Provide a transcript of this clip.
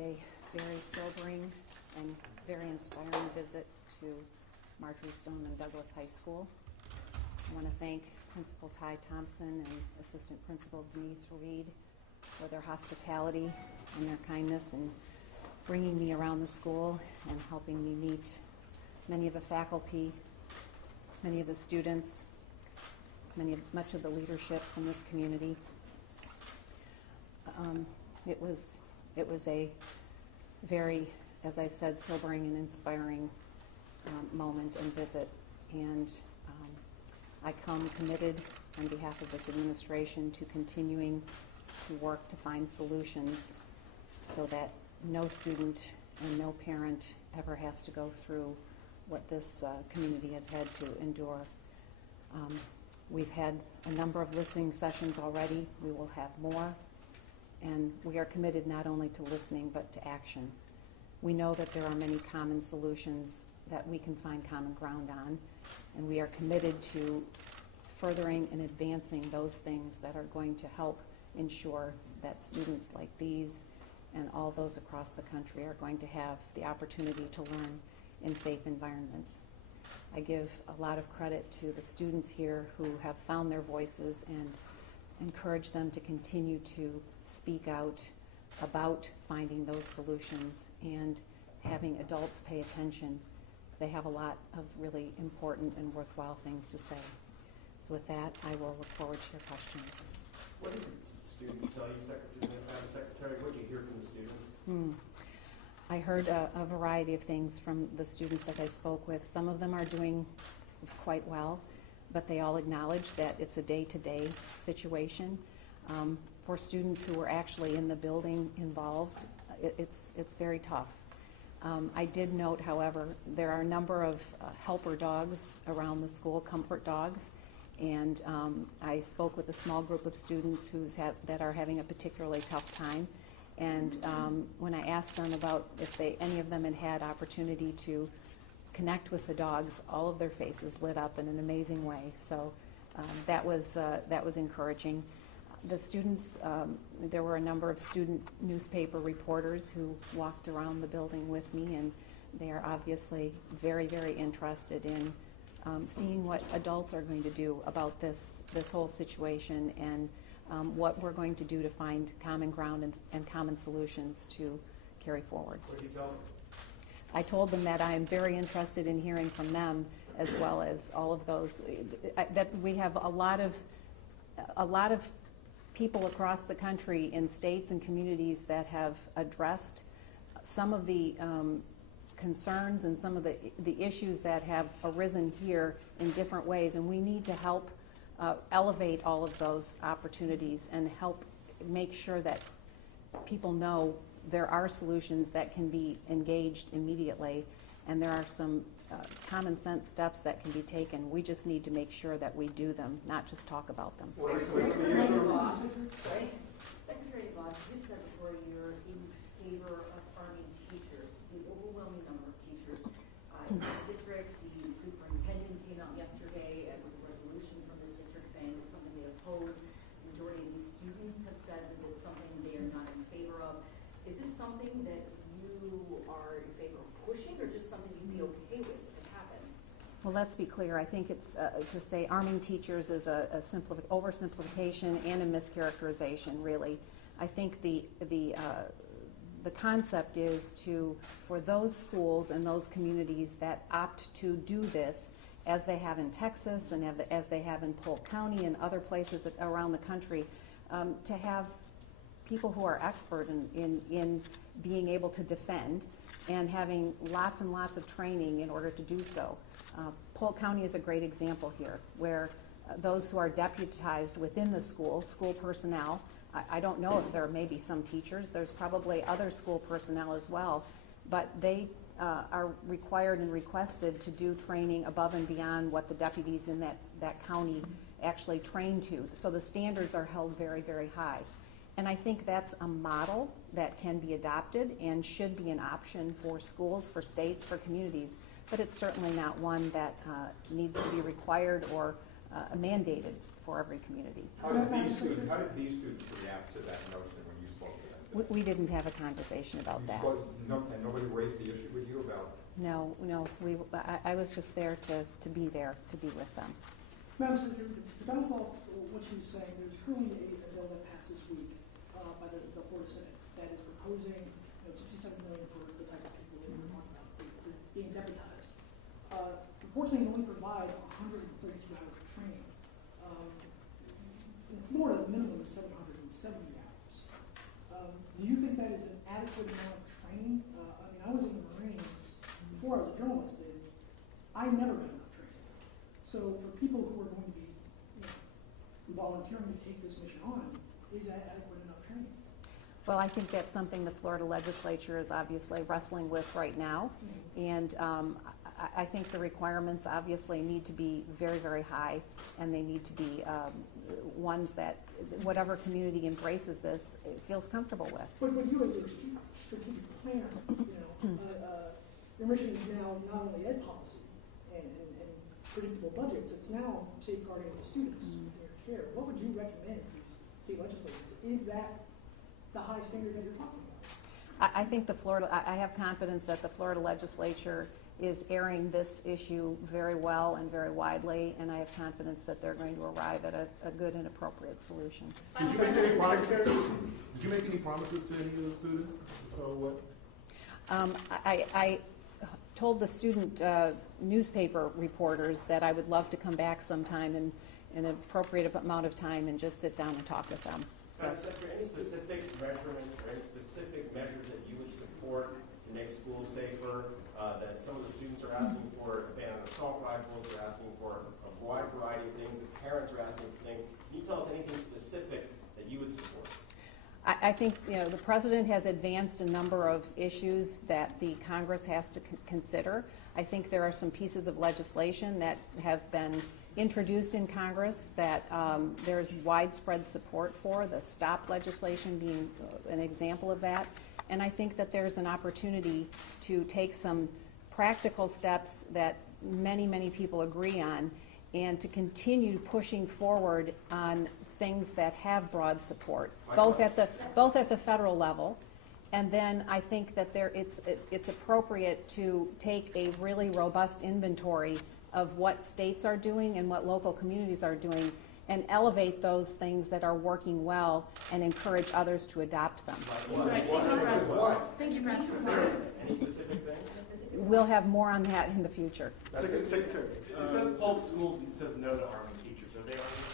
a very sobering and very inspiring visit to Marjory Stoneman Douglas High School. I want to thank Principal Ty Thompson and Assistant Principal Denise Reed for their hospitality and their kindness in bringing me around the school and helping me meet many of the faculty, many of the students, much of the leadership from this community. It was a very, as I said, sobering and inspiring moment and visit, and I come committed on behalf of this administration to continuing to work to find solutions so that no student and no parent ever has to go through what this community has had to endure. We've had a number of listening sessions already. We will have more. And we are committed not only to listening but to action. We know that there are many common solutions that we can find common ground on, and we are committed to furthering and advancing those things that are going to help ensure that students like these and all those across the country are going to have the opportunity to learn in safe environments. I give a lot of credit to the students here who have found their voices and encourage them to continue to speak out about finding those solutions and having adults pay attention. They have a lot of really important and worthwhile things to say. So with that, I will look forward to your questions. What did the students tell you, Madam Secretary? What did you hear from the students? I heard a variety of things from the students that I spoke with. Some of them are doing quite well, but they all acknowledge that it's a day-to-day situation. For students who were actually in the building involved, it's very tough. I did note, however, there are a number of helper dogs around the school, comfort dogs, and I spoke with a small group of students that are having a particularly tough time. And when I asked them about if any of them had had opportunity to connect with the dogs, all of their faces lit up in an amazing way. So that was encouraging. The students, there were a number of student newspaper reporters who walked around the building with me, and they are obviously very, very interested in seeing what adults are going to do about this whole situation and what we're going to do to find common ground and common solutions to carry forward. What did you tell them? I told them that I am very interested in hearing from them, as well as all of those, that we have a lot of people across the country in states and communities that have addressed some of the concerns and some of the issues that have arisen here in different ways, and we need to help elevate all of those opportunities and help make sure that people know there are solutions that can be engaged immediately, and there are some common sense steps that can be taken. We just need to make sure that we do them, not just talk about them. Secretary DeVos, you said before you're in favor of arming teachers, the overwhelming number of teachers in the district. The superintendent came out yesterday with a resolution from this district saying it's something they oppose. The majority of these students have said that it's something they are not in favor of. Is this something that you are in favor of pushing, or just something you'd be okay with if it happens? Well, let's be clear. I think it's to say arming teachers is a oversimplification and a mischaracterization, really. I think the concept is for those schools and those communities that opt to do this, as they have in Texas and as they have in Polk County and other places around the country, to have people who are expert in being able to defend and having lots and lots of training in order to do so. Polk County is a great example here, where those who are deputized within the school personnel, I don't know if there may be some teachers, there's probably other school personnel as well, but they are required and requested to do training above and beyond what the deputies in that county actually train to. So the standards are held very, very high. And I think that's a model that can be adopted and should be an option for schools, for states, for communities, but it's certainly not one that needs to be required or mandated for every community. How did these students react to that notion when you spoke to them We didn't have a conversation about that. And nobody raised the issue with you about? No, I was just there to be there, to be with them. Madam Secretary, to bounce off what she was saying, there's currently a bill that passed this week by the Florida Senate that is proposing $67 million for the type of people that we're talking about, being deputized. Unfortunately, it only provides 132 hours of training. In Florida, the minimum is 770 hours. Do you think that is an adequate amount of training? I was in the Marines before I was a journalist, and I never got enough training. So for people who are going to be volunteering to take this mission on, is that adequate enough training? Well, I think that's something the Florida legislature is obviously wrestling with right now. And I think the requirements obviously need to be very, very high, and they need to be ones that whatever community embraces this feels comfortable with. But you as a strategic planner, your mission is now not only ed policy and predictable budgets, it's now safeguarding the students in your care. What would you recommend to these state legislators? Is that the high standard that you're talking about? I think I have confidence that the Florida legislature is airing this issue very well and very widely, and I have confidence that they're going to arrive at a good and appropriate solution. Did you make any promises to any of the students? So what? I told the student newspaper reporters that I would love to come back sometime in an appropriate amount of time and just sit down and talk with them. So, any specific measurements or any specific measures that you would support to make schools safer, that some of the students are asking for a ban on assault rifles, they're asking for a wide variety of things, that parents are asking for things. Can you tell us anything specific that you would support? I think the president has advanced a number of issues that the Congress has to consider. I think there are some pieces of legislation that have been introduced in Congress that there's widespread support for, the STOP legislation being an example of that. And I think that there's an opportunity to take some practical steps that many, many people agree on, and to continue pushing forward on things that have broad support, both at the federal level. And then I think that it's appropriate to take a really robust inventory of what states are doing and what local communities are doing, and elevate those things that are working well and encourage others to adopt them. Thank you, Brent. Any specific things? We'll have more on that in the future. Secretary. It says bulk schools and it says no to arming teachers. Are they arming